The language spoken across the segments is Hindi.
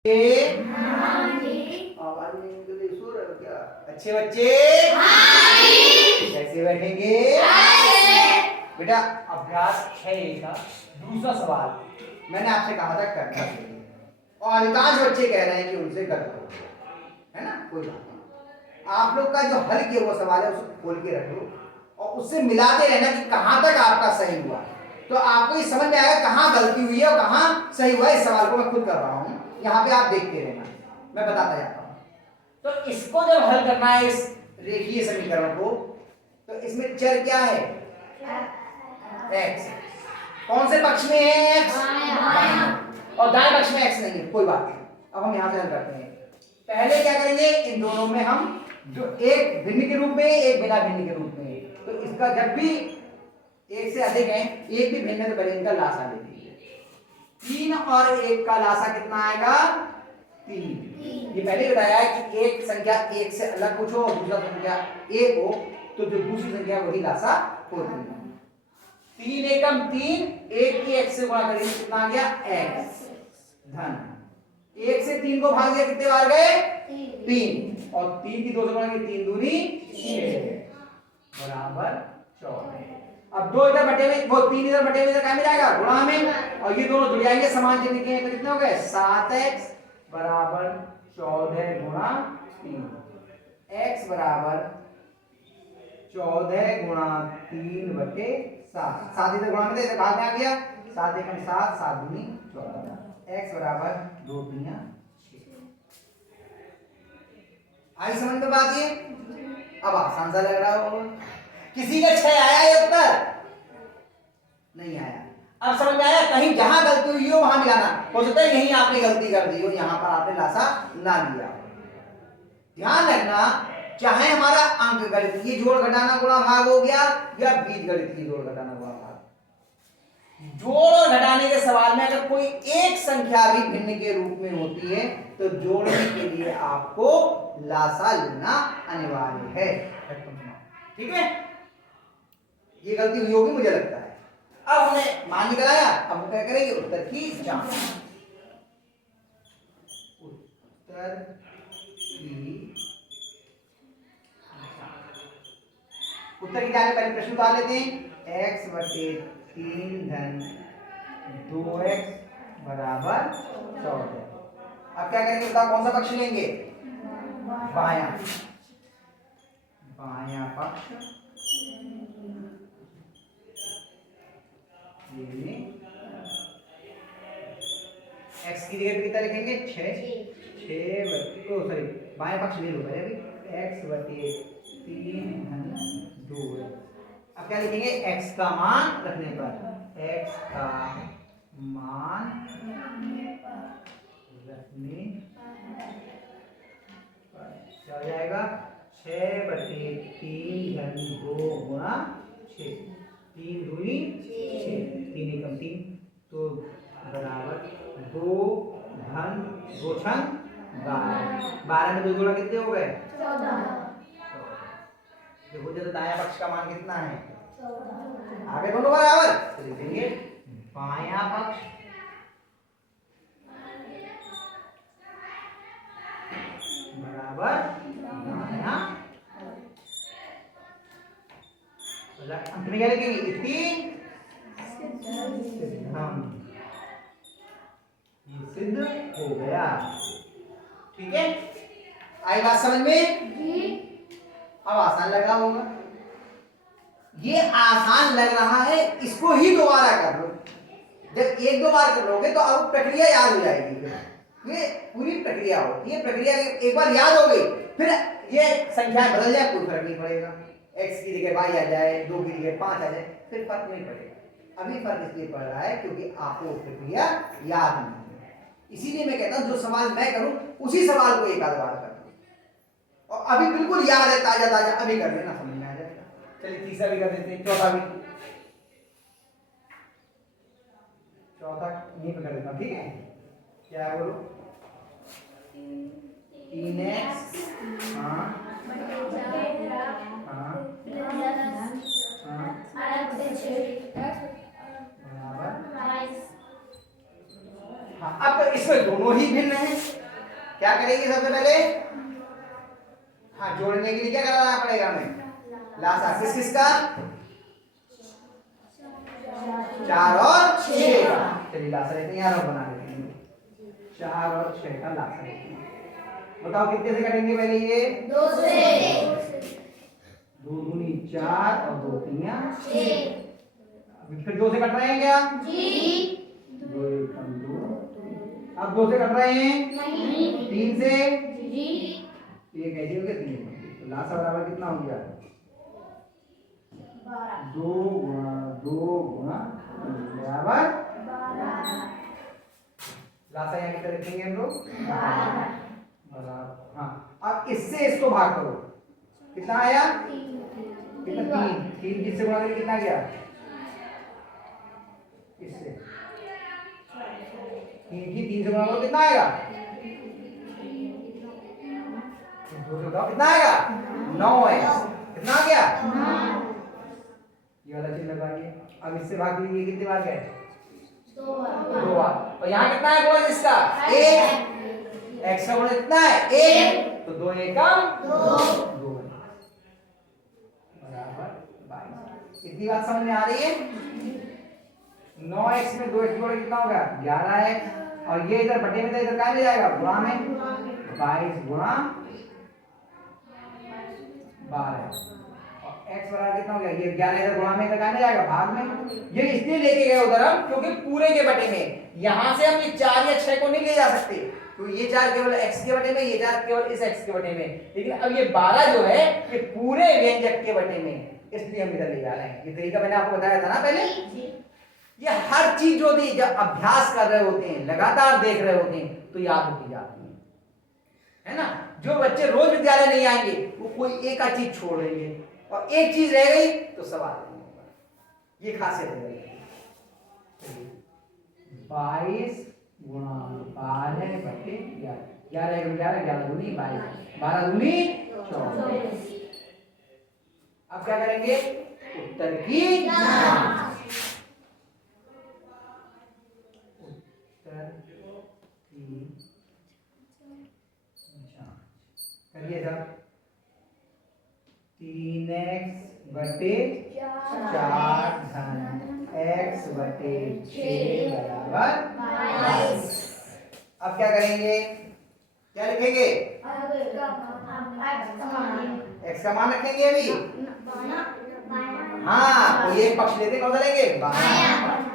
आवाज नहीं निकली, सो रहे हो क्या अच्छे बच्चे? कैसे बैठेंगे बेटा? अभ्यास 6A का दूसरा सवाल मैंने आपसे कहा था करना चाहिए और अधिकांश बच्चे कह रहे हैं कि उनसे गलत हो है ना। कोई बात नहीं, आप लोग का जो हल किया वो सवाल है उसको खोल के रख लो और उससे मिलाते रहना कि कहां तक आपका सही हुआ, तो आपको ये समझ में आएगा कहां गलती हुई है और कहां सही हुआ है। इस सवाल को मैं खुद कर रहा हूं, यहाँ पे आप देखते रहना, मैं बताता जाता हूं। तो इसको जब हल करना है इस रेखीय समीकरण को, तो इसमें चर क्या है? x। कौन से पक्ष में है? x। और दाएं पक्ष में x नहीं है, कोई बात नहीं। अब हम यहां से हल करते हैं। पहले क्या करेंगे, इन दोनों में हम जो एक भिन्न के रूप में एक बिना भिन्न के रूप में, तो इसका जब भी एक से अधिक है, एक भी भिन्न है तो पहले इनका लासा ले लीजिए। 3 और 1 का लासा कितना आएगा? 3। ये पहले बताया है कि एक संख्या एक से अलग कुछ हो और दूसरा संख्या एक हो तो जो दूसरी संख्या वही लासा होती है। 3 एकम 3, 1 की x से गुणा करेंगे कितना आ गया? x धन 1 से 3 को भाग दिया, कितने बार गए? 3। और 3 की 2 से गुणा की 3 दूनी 6 बराबर 14। अब 2 इधर बटे में, वो 3 इधर बटे में, इधर क्या मिल जाएगा? गुणा में, और ये दोनों जुड़ जाएंगे, समान चिन्ह के हैं, तो कितने हो गए? 7x बराबर 14 गुणा 3। x बराबर 14 गुणा 3 बटे 7। 7 इधर गुणा में थे, इधर भाग में आ गया। 7 एकम 7, 7 दूनी 14। x बराबर 2 दूनी 6। आई समझ में बात? ये अब आसान सा लग रहा होगा। किसी का 6 आया ये उत्तर? नहीं आया। अब समझ में आया? कहीं जहां गलती हुई हो वहां मिलाना। हो सकता है यहीं आपने गलती कर दी हो, यहां पर आपने लासा ना लिया। ध्यान रखना, चाहे हमारा अंक गणितीय जोड़ घटाना गुणा भाग हो गया या बीज गणितीय जोड़ घटाना गुणा भाग, जोड़ और घटाने के सवाल में अगर कोई एक संख्या भी भिन्न के रूप में होती है तो जोड़ने के लिए आपको लासा लेना अनिवार्य है। ठीक है, ये गलती हुई होगी मुझे लगता है। अब हमने मान निकाला, अब हम क्या करेंगे? उत्तर की जांच। उत्तर की जाने पहले प्रश्न उतार लेते हैं। x बटे 3 धन 2x बराबर 14। अब क्या करेंगे बताओ? कौन सा पक्ष लेंगे? बायां पक्ष x की जगह पे कितना लिखेंगे? 6 सॉरी बायां पक्ष ले लो पहले भी। x बटे 3 धन 2। अब क्या लिखेंगे? x का मान रखने पर, x का मान रखने पर क्या हो जाएगा? 6 बटे 3 धन 2 गुणा 6, 3 दूनी 6, 3 एकम 3 तो बराबर 2 धन 2 छंग 12। 12 में 2 जोड़ा कितने हो गए? 14। देखो तो दायां पक्ष का मान कितना है? 14। आगे दोनों बराबर, तो लिखेंगे बायां पक्ष बराबर दायां। अंत में क्या लिखेंगे? इति सिद्धम। ये सिद्ध हो गया। ठीक है, आई बात समझ में? अब आसान लगा होगा। ये आसान लग रहा है, इसको ही दोबारा कर लो। जब एक दो बार करोगे तो अब प्रक्रिया याद हो जाएगी। ये पूरी प्रक्रिया होती है, प्रक्रिया एक बार याद हो गई फिर ये संख्या बदल जाए कोई फर्क नहीं पड़ेगा। x की जगह y आ जाए, 2 की जगह 5 आ जाए, फिर फर्क नहीं पड़ेगा। अभी फर्क इसलिए पड़ रहा है क्योंकि आपको प्रक्रिया याद नहीं है। इसीलिए मैं कहता हूं जो सवाल मैं करूं उसी सवाल को एक आध बार कर, और अभी बिल्कुल याद है, ताजा ताजा, अभी कर लेना, समझ में आ जाएगा। चलिए तीसरा भी कर देते हैं, चौथा भी। चौथा यहीं पे कर देता हूं, ठीक है? क्या है बोलो? 3x हाँ हाँ, अब तो इसमें दोनों ही भिन्न है, क्या करेंगे सबसे पहले? हाँ, जोड़ने के लिए क्या कराना पड़ेगा हमें? लासा। किस किस का? 4 और 6 का। चलिए लासा लेते हैं, यहाँ बना लेते हैं। 4 और 6 का लासा लेते हैं। बताओ कितने से कटेंगे पहले ये? 2 से। 2 दूनी 4 और 2 तीन 6। फिर 2 से कट रहे हैं क्या? जी। 2 एकम 2। अब 2 से कट रहे हैं? नहीं। 3 से? जी। ये कैसे हो गया? 3। तो लासा बराबर कितना हो गया? 2 गुणा 2 गुणा 3 बराबर 12। लासा यहाँ कितना लिखेंगे हम लोग? 12 बराबर। हाँ, अब इससे इसको भाग करो। कितना आया? कितना? 3 किससे गुणा करें? कितना गया? इससे 3 से गुणा करो, कितना आएगा? 2 से बताओ कितना आएगा? 9 है। कितना आ गया? 9। ये वाला चिन्ह लगाइए। अब इससे भाग लीजिए, कितने बार गए? 2 बार। और यहाँ कितना है गुणज इसका? 1। x का गुणज कितना है? 1। तो 2 एकम 2 बराबर 22। इतनी बात समझ में आ रही है? 9x में 2x जोड़ कितना होगा? 11x। और ये इधर बटे में, इधर क्या में जाएगा? गुणा में। 22 गुणा 12। x बराबर कितना हो गया? ये 11 इधर गुणा में, इधर कहां में जाएगा? भाग में। ये इसलिए लेके गए उधर हम, क्योंकि पूरे के बटे में यहां से हम ये 4 या 6 को नहीं ले जा सकते, तो ये 4 केवल x के बटे में, ये 4 केवल इस x के बटे में। लेकिन अब ये 12 जो है ये पूरे व्यंजक के बटे में, इसलिए हम इधर ले जा रहे हैं। ये तरीका मैंने आपको बताया था ना पहले। ये हर चीज जो थी, जब अभ्यास कर रहे होते हैं, लगातार देख रहे होते हैं, तो याद होती जाती है ना। जो बच्चे रोज विद्यालय नहीं आएंगे वो कोई एक आध चीज छोड़ देंगे, और एक चीज रह गई तो सवाल नहीं होगा। ये खासियत है। 22 गुणा 12 बटे 11। 11 दूनी 22, 12 दूनी 24। अब क्या करेंगे? उत्तर की जांच। उत्तर की करिए सब। 3x बटे 4 धन x बटे 6 बराबर 22। अब क्या करेंगे? क्या लिखेंगे? x का मान रखेंगे अभी। हाँ, तो ये पक्ष लेते कौन सा लेंगे? बायां पक्ष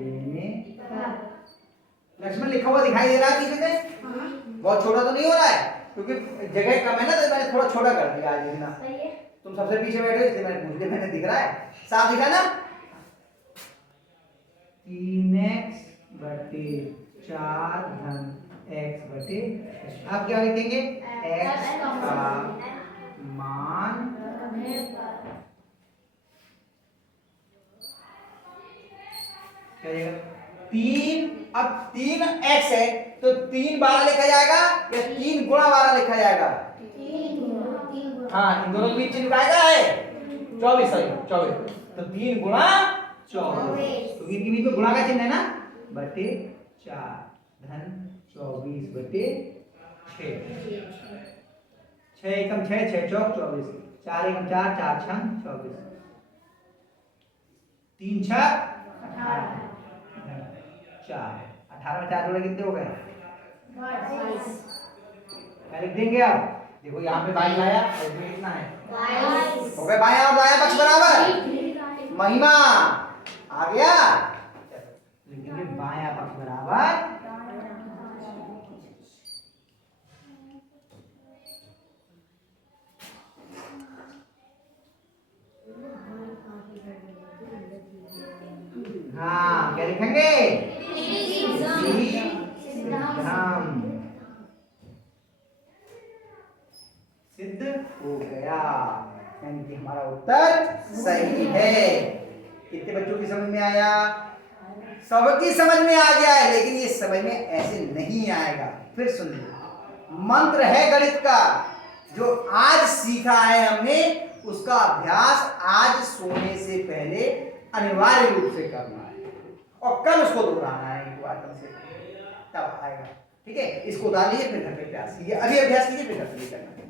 लेने। लक्ष्मण लिखा हुआ दिखाई दे रहा है पीछे से? बहुत छोटा तो नहीं हो रहा है, क्योंकि जगह कम है ना, तो मैंने थोड़ा छोटा कर दिया आज लिखना। तुम सबसे पीछे बैठे हो इसलिए मैंने पूछ लिया। मैंने दिख रहा है? साफ दिखा ना? 3x बटे 4 धन x बटे। अब क्या लिखेंगे? x का मान क्या? 3। अब 3x है तो 3 12 लिखा जाएगा या 3 गुणा 12 लिखा जाएगा? हाँ, इन दोनों के बीच चिन्ह क्या है? 24। सॉरी 24। तो 3 गुणा 24, तो इनके बीच में गुणा का चिन्ह है ना, बटे 4 धन 24 बटे 6। 6 एकम 6, 6 चौक 24, 4 एकम 4, 4 छंग 24, 3 छक 18, 4 18 में 4 जोड़े कितने हो गए? 22। क्या लिख देंगे आप? देखो यहाँ पे 22 आया, इसमें कितना है? 22 हो गए। बायां और दायां पक्ष बराबर। महिमा आ गया। लिखेंगे बायां पक्ष बराबर। हाँ, क्या लिखेंगे? सिद्ध हो गया, यानी कि हमारा उत्तर सही है। कितने बच्चों की समझ में आया? सबकी समझ में आ गया है, लेकिन ये समझ में ऐसे नहीं आएगा। फिर सुन लो, मंत्र है गणित का, जो आज सीखा है हमने, उसका अभ्यास आज सोने से पहले अनिवार्य रूप से करना है और कल उसको दोहराना है एक बार कम से कम, तब आएगा। ठीक है, इसको उतार लीजिए फिर घर पे अभ्यास कीजिए, अभी अभ्यास कीजिए फिर घर पे करना है।